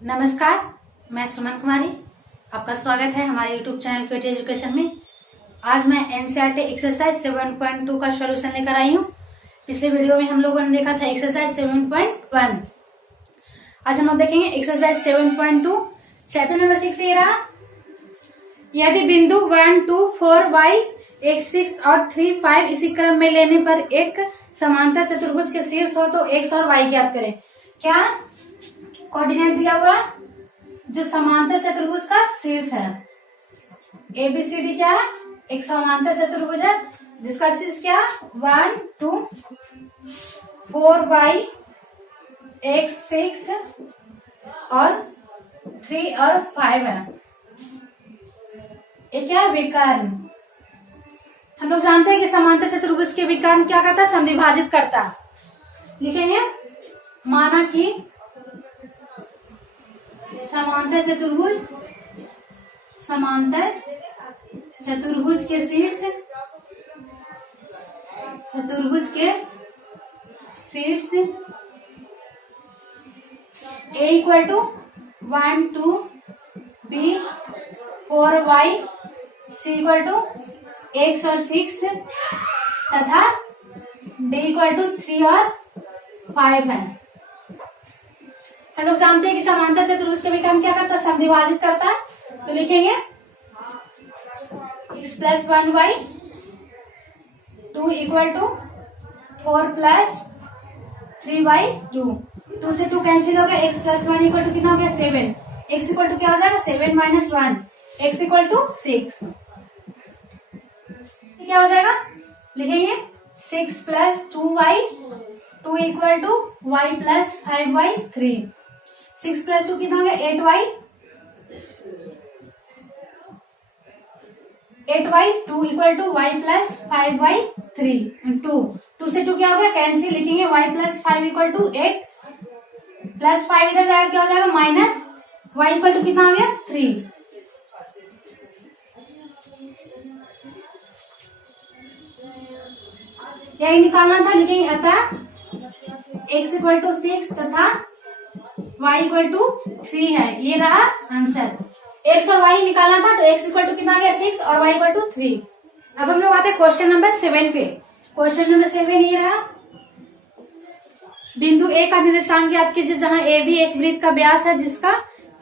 नमस्कार, मैं सुमन कुमारी। आपका स्वागत है हमारे YouTube चैनल क्विट एजुकेशन में। आज मैं एनसीईआरटी एक्सरसाइज 7.2 का सॉल्यूशन लेकर आई हूँ। पिछले वीडियो में हम लोगों ने देखा था एक्सरसाइज 7.1। आज हम लोग देखेंगे एक्सरसाइज 7.2। चैप्टर नंबर 6 ये रहा। यदि बिंदु 1, 2, 4, y, x, 6 और 3, 5 इसी क्रम में लेने पर एक समांतर चतुर्भुज के शीर्ष हो तो x और y ज्ञात करें। क्या कोऑर्डिनेट दिया हुआ जो समांतर चतुर्भुज का शीर्ष है। ABCD क्या है? एक समांतर चतुर्भुज है जिसका शीर्ष क्या 1, 2, 4y, x, 6 और 3 और 5 है। ये क्या है? विकर्ण। हम लोग जानते हैं कि समांतर चतुर्भुज के विकर्ण क्या करता है? समद्विभाजित करता। लिखेंगे माना कि समांतर चतुर्भुज के शीर्ष A equal to 1, 2, B 4y, C equal to x और 6 तथा D इक्वल टू 3 और 5 है। हम लोग जानते हैं कि समांतर चतुर्भुज के विकर्ण क्या करता है? समद्विभाजित करता है। तो लिखेंगे x plus 1y 2 equal to 4 plus 3y 2 से 2 कैंसिल हो गया। x प्लस 1 इक्वल टू कितना हो गया? 7। x इक्वल टू क्या हो जाएगा? 7 माइनस 1 x इक्वल टू 6। क्या हो जाएगा? लिखेंगे 6 plus 2y 2 equal to y plus 5y 3। 6 plus 2 कितना हो गया? 8y 2 equal to y plus 5y 3 2 से 2 क्या हो गया? कैंसिल। लिखेंगे y plus 5 equal to 8 plus 5 इधर जाएगा क्या हो जाएगा? माइनस y इक्वल टू कितना हो गया? 3। यही निकालना था। लिखेंगे अतः x इक्वल टू 6 तथा y इक्वल टू 3 है। ये रहा आंसर। x और y निकालना था तो x इक्वल टू कितना आ गया? 6 और y इक्वल टू 3। अब हम लोग आते हैं क्वेश्चन नंबर 7 पे। क्वेश्चन नंबर 7 ये रहा। बिंदु A का निर्देशांक ज्ञात कीजिए जहां AB एक वृत्त का व्यास है जिसका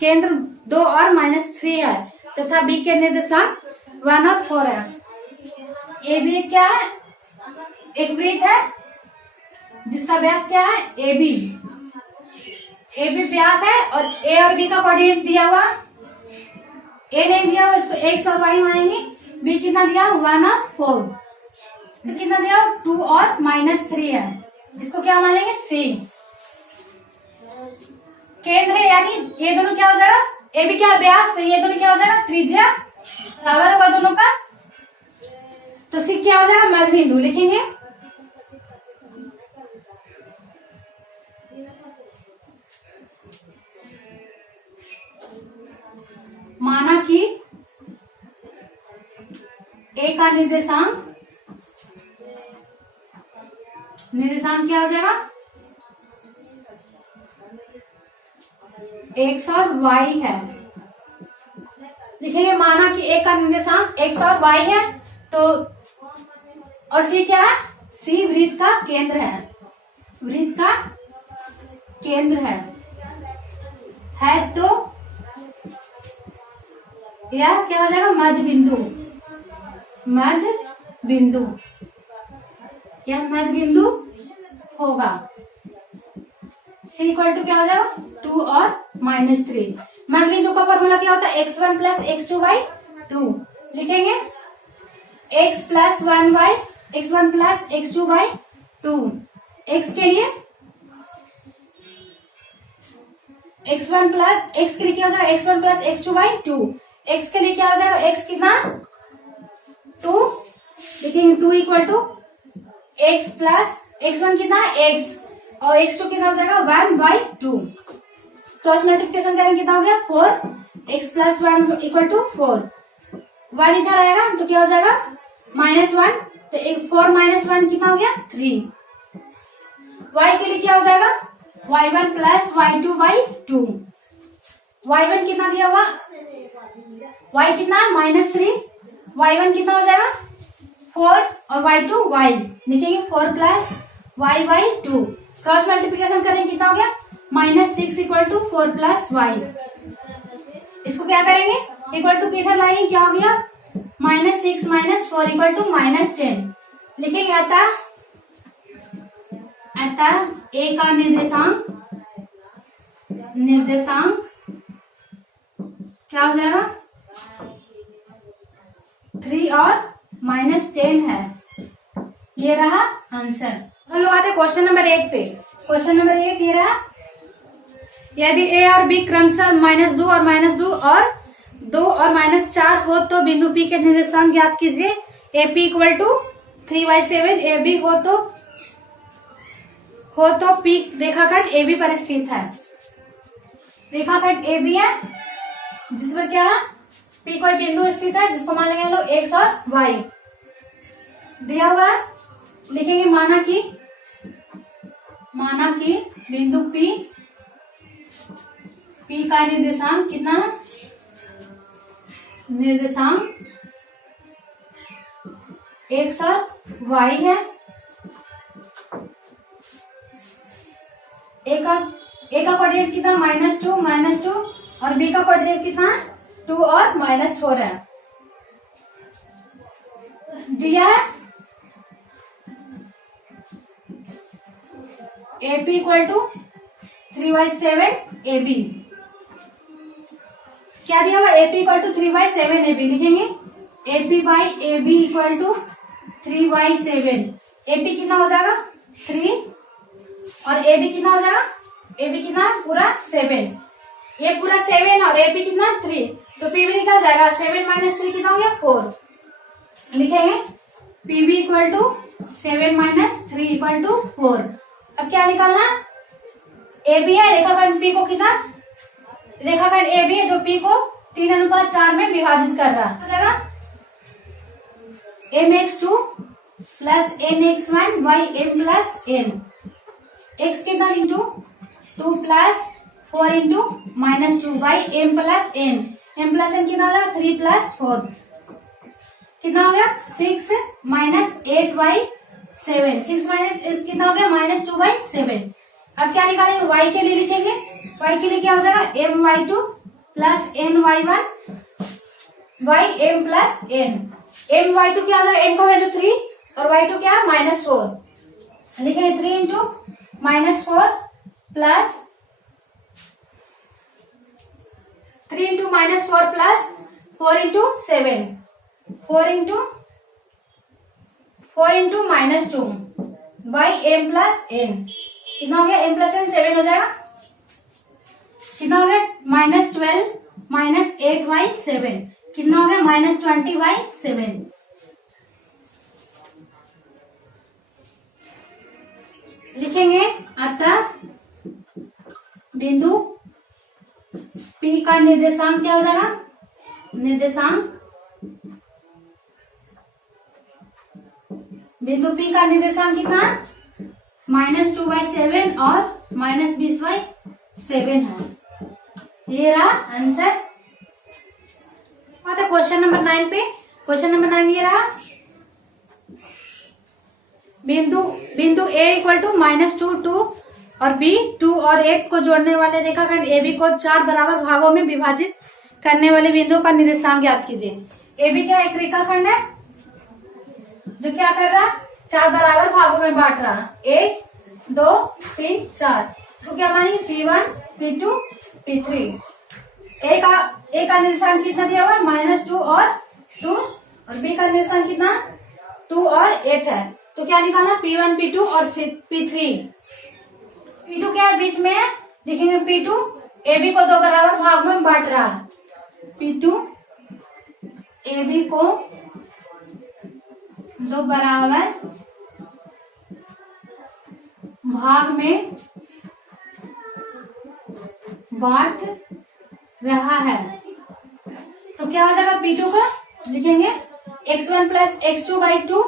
केंद्र 2 और -3 है तथा B के निर्देशांक 1 और 4 है। AB क्या है? एक वृत्त है जिसका व्यास क्या है? AB व्यास है और A और B का कोऑर्डिनेट दिया हुआ। A नहीं दिया हुआ, इसको x और y मानेंगे। B कितना दिया? 1 और 4। कितना दिया? 2 और -3 है। इसको क्या मानेंगे? C। केंद्र है यानी ये दोनों क्या हो जाएगा? AB क्या व्यास, तो ये दोनों क्या हो जाएगा? त्रिज्या बराबर होगा दोनों का। तो C क्या हो जाएगा? मध्य बिंदु। लिखेंगे माना कि A का निर्देशांक क्या हो जाएगा? x और y है। लिखेंगे माना कि A का निर्देशांक x और y है तो और C क्या है? C वृत्त का केंद्र है। वृत्त का केंद्र है तो यह क्या हो जाएगा? मध्य बिंदु। यह मध्य बिंदु होगा। C इक्वल टू क्या हो जाएगा? 2 और -3। मध्य बिंदु का फॉर्मूला क्या होता है? x1 plus x2 by 2। लिखेंगे x plus 1y x1 plus x2 by 2। x के लिए x1 प्लस x के लिए क्या हो जाएगा? x1 plus x2 by 2। x के लिए क्या हो जाएगा? x कितना? 2। लिखेंगे 2 equal to x plus x1 कितना? x और x2 कितना हो जाएगा? 1 बाई 2। क्रॉस मल्टीप्लिकेशन करेंगे कितना हो गया? 4। x plus 1 equal to 4। 1 इधर आएगा तो क्या हो जाएगा? -1। तो 4 - 1 कितना हो गया? 3। y के लिए क्या हो जाएगा? y1 plus y2 by 2। y1 कितना दिया हुआ, y कितना -3, y1 कितना हो जाएगा 4 और y2 y लिखेंगे 4 प्लस y/2 क्रॉस मल्टीप्लीकेशन करेंगे कितना हो गया -6 = 4 प्लस y। इसको क्या करेंगे इक्वल टू किधर लाएंगे, क्या हो गया -6 - 4 = -10 लिखेंगे। अतः a का निर्देशांक क्या हो जाएगा 3 और -10 है। ये रहा आंसर। हम लोग आते क्वेश्चन नंबर 8 पे। क्वेश्चन नंबर 8 ये रहा, यदि a और b क्रमशः -2 और -2 और 2 और -4 हो तो बिंदु P के निर्देशांक ज्ञात कीजिए। AP = 3/7, AB हो तो P रेखाखंड AB पर स्थित है। रेखाखंड AB है जिस पर क्या है P कोई बिंदु स्थित है जिसको मान लेंगे हम लोग x और y दिया हुआ है। लिखेंगे माना कि बिंदु P का निर्देशांक कितना है, निर्देशांक x और y है। a का कोऑर्डिनेट कितना -2 और b का कोऑर्डिनेट कितना 2 और -4 है दिया है। AP = 3/7 AB क्या दिया हुआ AP = 3/7 AB लिखेंगे AP/AB = 3/7। AP कितना हो जाएगा 3 और AB कितना हो जाएगा AB कितना पूरा 7, ये पूरा 7 और AB कितना 3 तो PB निकल जाएगा 7 - 3 कितना हो गया 4 लिखेंगे PB = 7 - 3 = 4। अब क्या निकालना AB है रेखाखंड P को कितना, रेखाखंड AB है जो P को 3:4 में विभाजित कर रहा है। mx2 + nx1 y m + n x कितना × 2 + 4 × -2 y m + n m + n कितना होगा 3 + 4 कितना हो गया 6 - 8/7 6 - कितना हो गया -2/7। अब क्या निकालेंगे y के लिए लिखेंगे, y के लिए क्या हो जाएगा my2 + ny1 y m + n my2 क्या होगा m का वैल्यू 3 और y2 क्या -4 लिखेंगे 3 × -4 plus 3 × -4 plus 4 × 7 4 × -2 y m + n कितना हो गया m + n 7 हो जाएगा कितना हो गया -12 - 8/7 कितना हो गया -20/7 लिखेंगे। अतः बिंदु P का निर्देशांक क्या हो जाएगा, निर्देशांक बिंदु P का निर्देशांक कितना -2/7 और -20/7 है। ये रहा आंसर। क्वेश्चन नंबर 9 पे। क्वेश्चन नंबर 9 ये रहा, बिंदु A = -2 2 और B 2 और 8 को जोड़ने वाले रेखाखंड AB को 4 बराबर भागों में विभाजित करने वाले बिंदु का निर्देशांक ज्ञात कीजिए। AB क्या एक रेखाखंड है जो क्या कर रहा है 4 बराबर भागों में बांट रहा है 1 2 3 4। इसको क्या मानेंगे P1 P2 P3। A का निर्देशांक कितना दिया हुआ -2 और 2 और B का निर्देशांक कितना 2 और 8 है। तो क्या निकालना P1 P2 और P3। P2 क्या है बीच में है लिखेंगे P2 AB को 2 बराबर भाग में बांट रहा है P2 AB को 2 बराबर भाग में बांट रहा है। तो क्या हो जाएगा P2 को लिखेंगे x1 + x2/2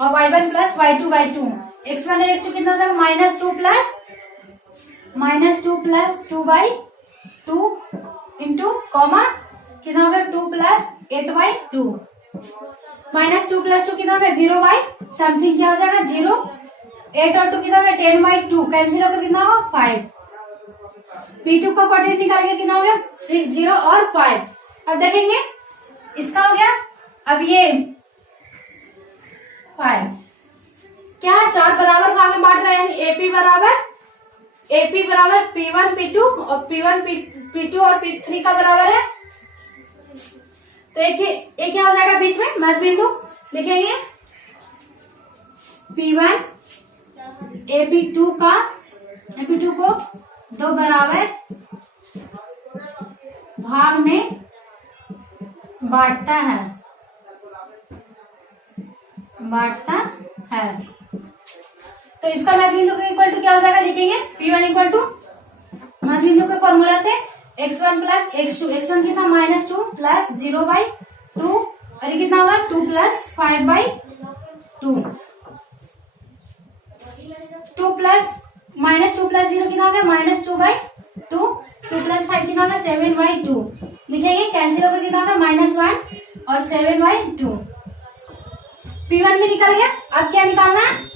और y1 + y2/2। x1 और x2 कितना हो जाएगा -2 + 2/2 × कॉमा कितना हो गया 2 + 8/2 माइनस 2 + 2 कितना हो गया 0 बाई समथिंग क्या हो जाएगा 0। 8 और 2 कितना हो गया 10/2 कैंसिल होकर कितना होगा 5। P2 का कोऑर्डिनेट निकाल के कितना हो गया 0 और 5। अब देखेंगे इसका हो गया अब ये 5 क्या है 4 बराबर भाग में बांट रहे हैं एपी बराबर P1 P2 और P1 P2 और P3 का बराबर है। तो एक क्या हो जाएगा बीच में मध्य बिंदु लिखेंगे P1 AP2 को 2 बराबर भाग में बांटता है तो इसका मध्य बिंदु के इक्वल टू क्या हो जाएगा लिखेंगे P1 इक्वल टू मध्य बिंदु के फॉर्मूला से x1 + x2 x1 कितना -2 + 0/2 और ये कितना होगा 2 + 5/2 2 + -2 + 0 कितना हो गया -2/2 2 + 5 कितना होगा 7/2 लिखेंगे कैंसिल होकर कितना होगा -1 और 7/2। P1 भी निकल गया। अब क्या निकालना है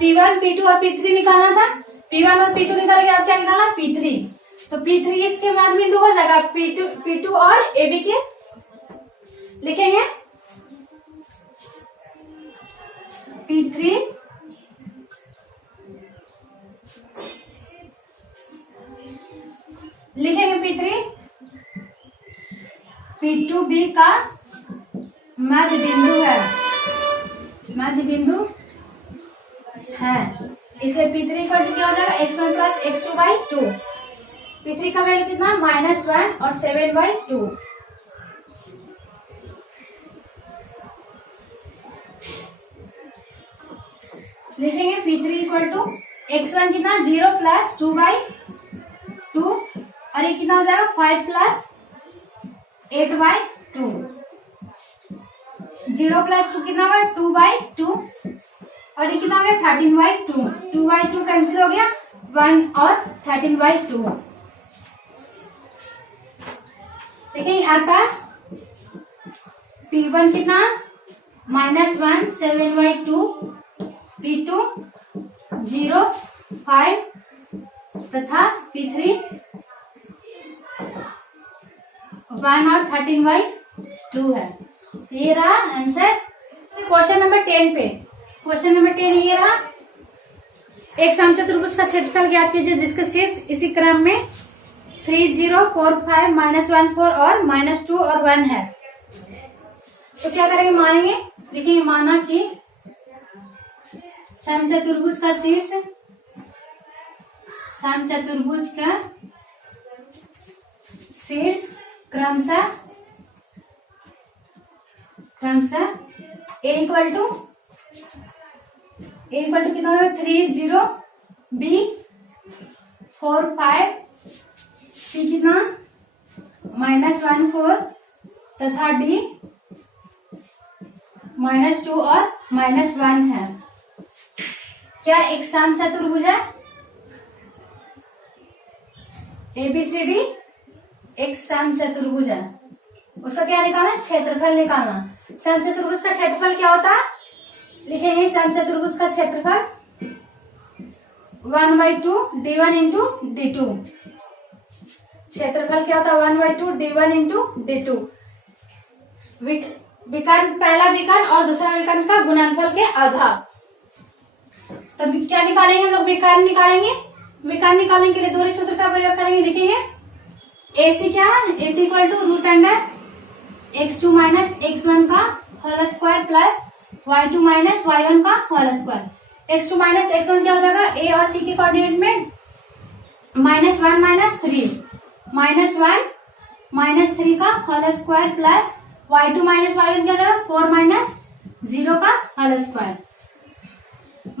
P1 P2 और P3 निकालना था। P1 और P2 निकल गया। अब क्या निकालना P3 तो P3 इसके मध्य बिंदु हो जाएगा P2 और AB के लिखेंगे P3 लिखेंगे P3 P2B का मध्य बिंदु है इसलिए P3 इक्वल टू क्या हो जाएगा x1 + x2/2 P3 का वैल्यू कितना -1 और 7/2 लिखेंगे P3 इक्वल टू x1 कितना 0 + 2/2 और ये कितना हो जाएगा 5 + 8/2 0 + 2 कितना होगा 2/2 और ये कितना हो गया 13/2 2/2 कैंसिल हो गया 1 और 13/2 देखिए आता P1 कितना -1 7/2 P2 0 5 तथा P3 1 और 13/2 है। ये रहा आंसर क्वेश्चन नंबर 10 पे। क्वेश्चन नंबर 10 ये रहा एक समचतुर्भुज का क्षेत्रफल ज्ञात कीजिए जिसके शीर्ष इसी क्रम में 3 0 4 5 -1 4 और -2 और 1 है। तो क्या करेंगे मानेंगे देखिए माना कि समचतुर्भुज का शीर्ष क्रमशः A इक्वल टू कितना होगा 3 0 B 4 5 C कितना -1 4 तथा D -2 और -1 है। क्या एक समचतुर्भुज है ABCD एक समचतुर्भुज है उसका क्या निकालना क्षेत्रफल निकालना। समचतुर्भुज का क्षेत्रफल क्या होता है लिखेंगे समचतुर्भुज का क्षेत्रफल 1/2 D1 × D2 क्षेत्रफल क्या होता है 1/2 D1 × D2 विकर्ण पहला विकर्ण और दूसरा विकर्ण का गुणनफल के आधा। तो क्या निकालेंगे हम लोग विकर्ण निकालेंगे। विकर्ण निकालने के लिए दूरी सूत्र का प्रयोग करेंगे लिखेंगे AC क्या है AC equal to √x2 - x1 का whole square plus y2 - y1 का होल स्क्वायर। x2 - x1 क्या हो जाएगा A और C के कोऑर्डिनेट में -1 -3 -1 -3 का whole square plus y2 - y1 क्या हो जाएगा 4 - 0 का होल स्क्वायर।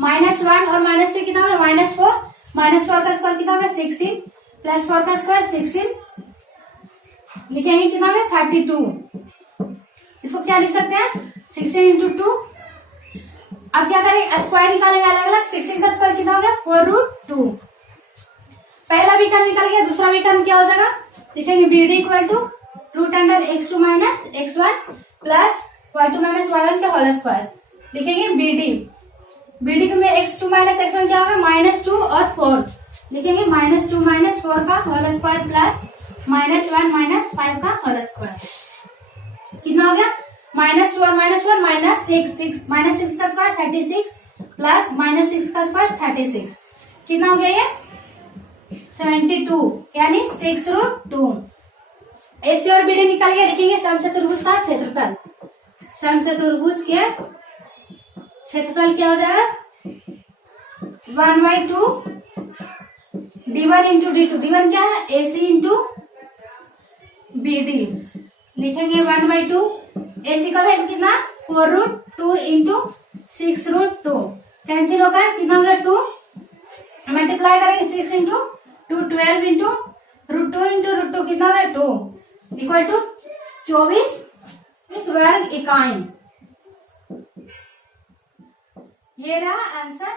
-1 और -3 कितना होगा -4 -4 का स्क्वायर कितना होगा 16 प्लस 4 का स्क्वायर 16 लिखेंगे कितना होगा 32। इसको क्या लिख सकते हैं 16 × 2। अब क्या करेंगे स्क्वायर निकालेंगे अलग अलग 16 का स्क्वायर कितना हो गया 4√2 पहला विकर्ण निकल गया, दूसरा विकर्ण क्या हो जाएगा, लिखेंगे B D equal to root under x2 minus x1 plus y2 minus y1 का होल स्क्वायर। लिखेंगे बी डी में x2 माइनस x1 क्या होगा, -2 और 4। लिखेंगे -2 माइनस 4 का होल स्क्वायर प्लस -1 माइनस 5 का होल स्क्वायर। कितना हो गया, -2 और -4 -6 माइनस 6 का स्क्वायर 36 प्लस -6 का स्क्वायर 36। कितना हो गया ये 72 यानी 6√2। एसी और बीडी निकल गया। लिखेंगे समचतुर्भुज का क्षेत्रफल। समचतुर्भुज के क्षेत्रफल क्या हो जाएगा, 1/2 D1 इंटू D2। D1 क्या है, AC इंटू BD। लिखेंगे 1/2 AC का वैल्यू कितना, 4√2 इंटू 6√2। कैंसिल होगा, कितना हो गया 2, मल्टीप्लाई करेंगे 6 इंटू 2 12 इंटू √2 कितना है 2 इक्वल टू 24 वर्ग इकाई। ये रहा आंसर।